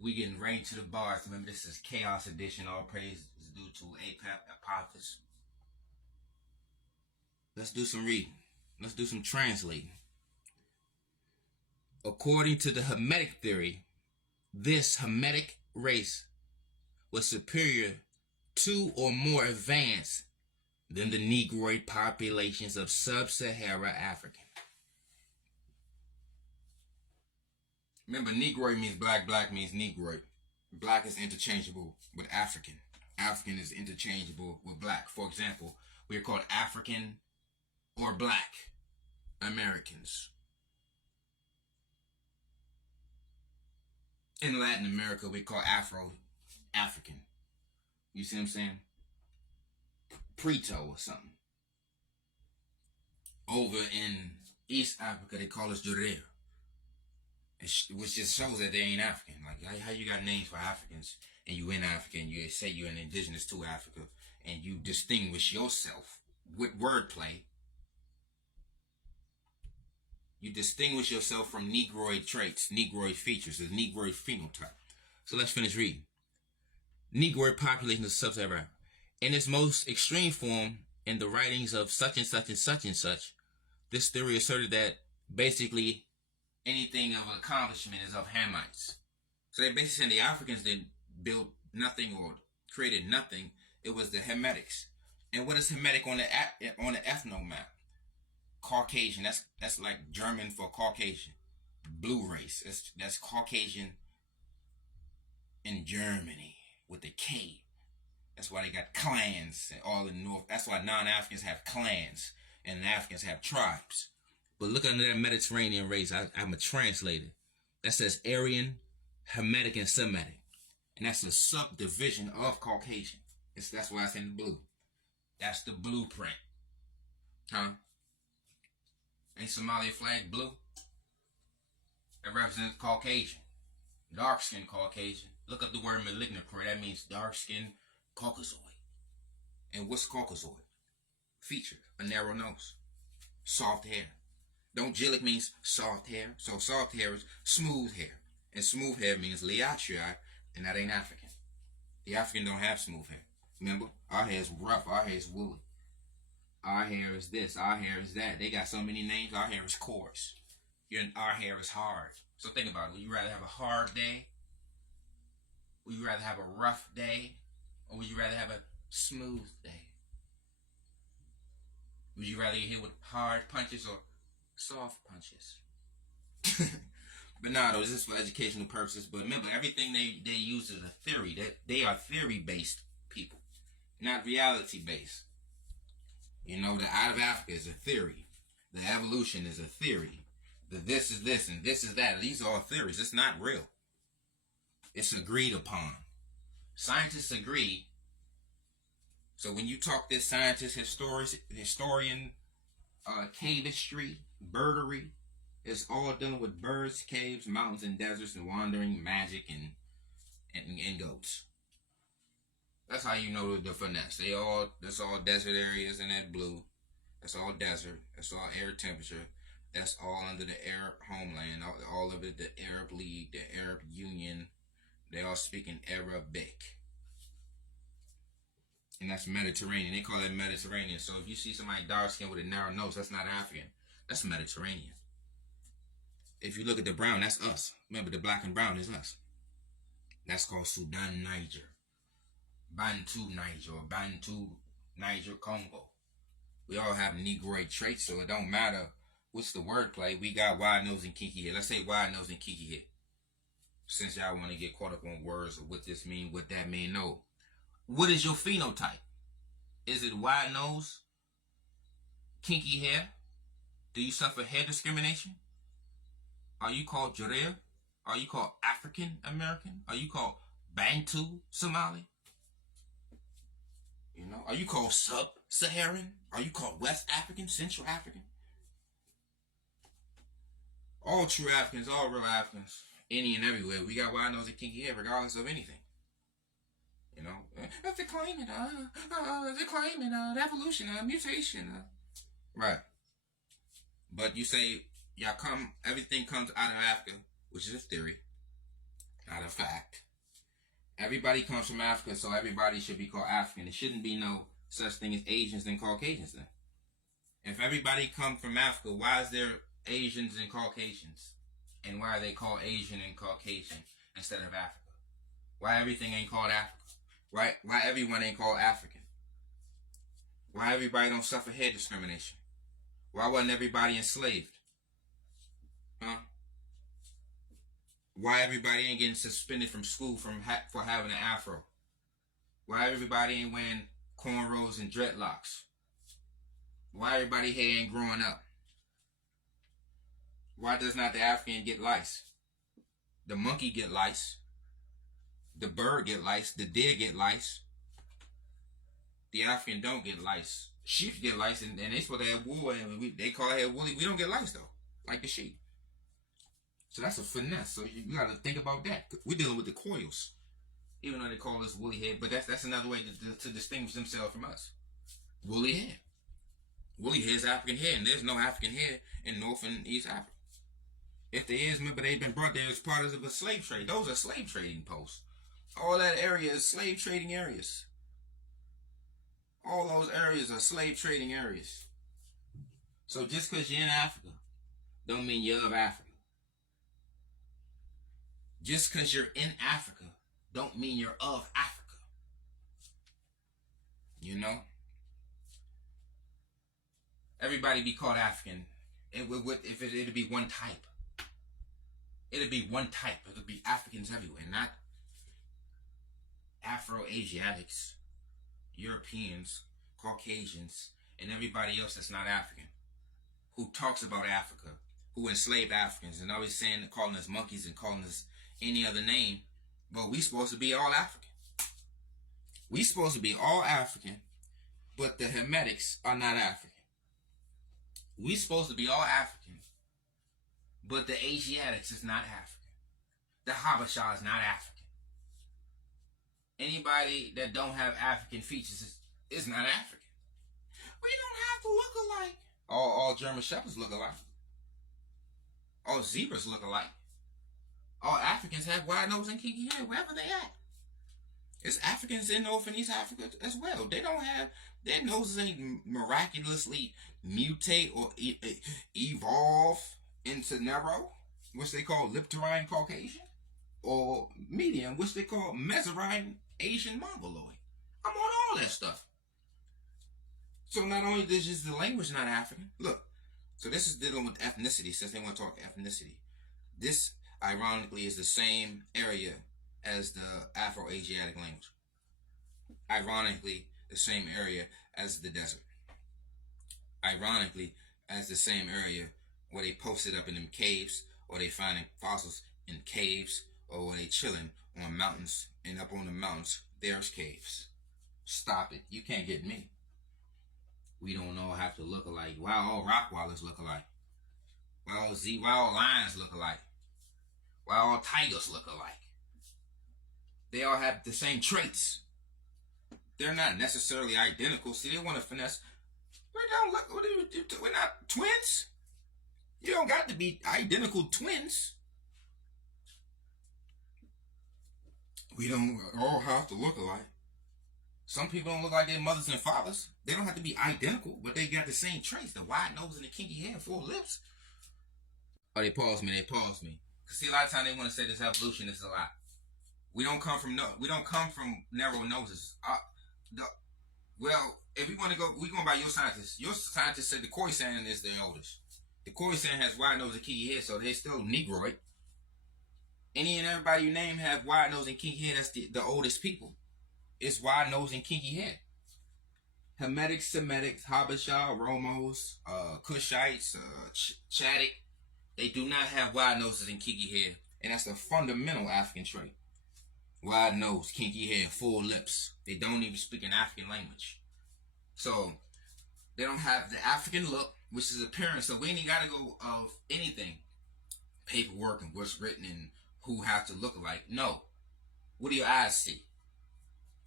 We getting right to the bars. Remember, this is Chaos Edition. All praise is due to APAP Apophis. Let's do some reading. Let's do some translating. According to the Hamitic theory, this Hamitic race was superior to or more advanced than the Negroid populations of sub-Sahara Africa. Remember, Negroid means black, black means Negroid. Black is interchangeable with African. African is interchangeable with black. For example, we are called African or Black Americans. In Latin America, we call Afro-African. You see what I'm saying? Preto or something. Over in East Africa, they call us Judea. Which just shows that they ain't African. Like, how you got names for Africans and you in Africa and you say you're an indigenous to Africa and you distinguish yourself with wordplay. You distinguish yourself from Negroid traits, Negroid features, the Negroid phenotype. So let's finish reading. Negroid population of sub-Saharan. In its most extreme form, in the writings of such and such and such and such, this theory asserted that basically anything of accomplishment is of Hamites. So they basically saying the Africans didn't build nothing or created nothing. It was the Hamitics. And what is Hamitic on the ethno map? Caucasian. That's like German for Caucasian. Blue race. That's Caucasian in Germany with the K. That's why they got clans all in the north. That's why non-Africans have clans and Africans have tribes. But look under that Mediterranean race. I'm a translator. That says Aryan, Hamitic, and Semitic. And that's a subdivision of Caucasian. That's why it's in the blue. That's the blueprint. Huh? Ain't Somalia flag blue? That represents Caucasian. Dark-skinned Caucasian. Look up the word malignocrat. That means dark-skinned Caucasoid. And what's Caucasoid? Feature. A narrow nose. Soft hair. Dongilic means soft hair. So soft hair is smooth hair. And smooth hair means LEIOTRICHI. And that ain't African. The African don't have smooth hair. Remember? Our hair is rough. Our hair is woolly. Our hair is this. Our hair is that. They got so many names. Our hair is coarse. Our hair is hard. So think about it. Would you rather have a hard day? Would you rather have a rough day? Or would you rather have a smooth day? Would you rather get hit with hard punches or soft punches? But nah, though, this is for educational purposes. But remember, everything they use is a theory. They are theory-based people, not reality-based. You know, the out of Africa is a theory. The evolution is a theory. The this is this and this is that. These are all theories. It's not real. It's agreed upon. Scientists agree. So when you talk this scientist, historian, cavistry, birdery, it's all dealing with birds, caves, mountains, and deserts, and wandering magic and goats. That's how you know the finesse. That's all desert areas in that blue. That's all desert. That's all air temperature. That's all under the Arab homeland. All of it, the Arab League, the Arab Union. They all speak in Arabic. And that's Mediterranean. They call it Mediterranean. So if you see somebody dark skinned with a narrow nose, that's not African. That's Mediterranean. If you look at the brown, that's us. Remember, the black and brown is us. That's called Sudan, Niger. Bantu Niger or Bantu Niger Congo. We all have Negroid traits, so it don't matter what's the wordplay. We got wide nose and kinky hair. Let's say wide nose and kinky hair. Since y'all want to get caught up on words of what this mean, what that mean, no. What is your phenotype? Is it wide nose, kinky hair? Do you suffer hair discrimination? Are you called Judea? Are you called African American? Are you called Bantu Somali? You know, are you called Sub-Saharan? Are you called West African, Central African? All true Africans, all real Africans, any and everywhere. We got wide nose and kinky hair regardless of anything. You know, they're claiming, evolution, mutation. Right. But you say, everything comes out of Africa, which is a theory. Not a fact. Everybody comes from Africa, so everybody should be called African. There shouldn't be no such thing as Asians and Caucasians then. If everybody come from Africa, why is there Asians and Caucasians? And why are they called Asian and Caucasian instead of Africa? Why everything ain't called Africa? Why everyone ain't called African? Why everybody don't suffer head discrimination? Why wasn't everybody enslaved? Huh? Why everybody ain't getting suspended from school for having an afro? Why everybody ain't wearing cornrows and dreadlocks? Why everybody hair ain't growing up? Why does not the African get lice? The monkey get lice. The bird get lice. The deer get lice. The African don't get lice. Sheep get lice, and they supposed to have wool, and they call it woolly. We don't get lice though, like the sheep. So that's a finesse. So you got to think about that. We're dealing with the coils, even though they call us woolly head. But that's another way to distinguish themselves from us. Woolly hair. Woolly hair is African hair, and there's no African hair in North and East Africa. If there is, remember they've been brought there as part of a slave trade. Those are slave trading posts. All that area is slave trading areas. All those areas are slave trading areas. So just because you're in Africa, don't mean you're of Africa. Just because you're in Africa, don't mean you're of Africa. You know? Everybody be called African. It'd be one type. It'd be one type. It'd be Africans everywhere, not Afro-Asiatics, Europeans, Caucasians, and everybody else that's not African, who talks about Africa, who enslaved Africans, and always saying, calling us monkeys and calling us any other name. But we supposed to be all African. We supposed to be all African, but the Hamitics are not African. We supposed to be all African, but the Asiatics is not African. The HABESHA is not African. Anybody that don't have African features is not African. We don't have to look alike. All German Shepherds look alike. All zebras look alike. All Africans have wide nose and kinky hair wherever they at. It's Africans in North and East Africa as well. They don't have, their noses ain't miraculously mutate or evolve into narrow, which they call Lipterine Caucasian, or medium, which they call Mezzarine Asian Mongoloid. I'm on all that stuff. So not only is just the language not African, look, so this is dealing with ethnicity, since they want to talk ethnicity. This, ironically, is the same area as the Afro-Asiatic language. Ironically, the same area as the desert. Ironically, as the same area where they posted up in them caves, or they finding fossils in caves, or where they chilling on mountains, and up on the mountains, there's caves. Stop it. You can't get me. We don't all have to look alike. Why all Rockwallers look alike? Why all lions look alike? Why all tigers look alike? They all have the same traits. They're not necessarily identical. See, they want to finesse. We're not twins. You don't got to be identical twins. We don't all have to look alike. Some people don't look like their mothers and fathers. They don't have to be identical, but they got the same traits. The wide nose and the kinky hair and full lips. Oh, they paused me. Because see, a lot of times they want to say this evolution is a lot. We don't come from narrow noses. Well, if we want to go, we're going by your scientists. Your scientists said the Caucasian is the oldest. The Caucasian has wide nose and kinky hair, so they're still Negroid. Any and everybody you name have wide nose and kinky hair. That's the oldest people. It's wide nose and kinky hair. Hamitics, Semitics, Habesha, Oromos, Cushites, Chadic. They do not have wide noses and kinky hair, and that's a fundamental African trait. Wide nose, kinky hair, full lips. They don't even speak an African language. So, they don't have the African look, which is appearance. So, we ain't got to go of anything. Paperwork and what's written and who have to look alike. No. What do your eyes see?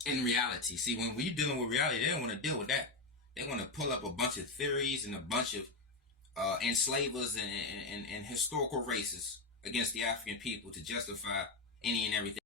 In reality. See, when we're dealing with reality, they don't want to deal with that. They want to pull up a bunch of theories and a bunch of enslavers and historical races against the African people to justify any and everything.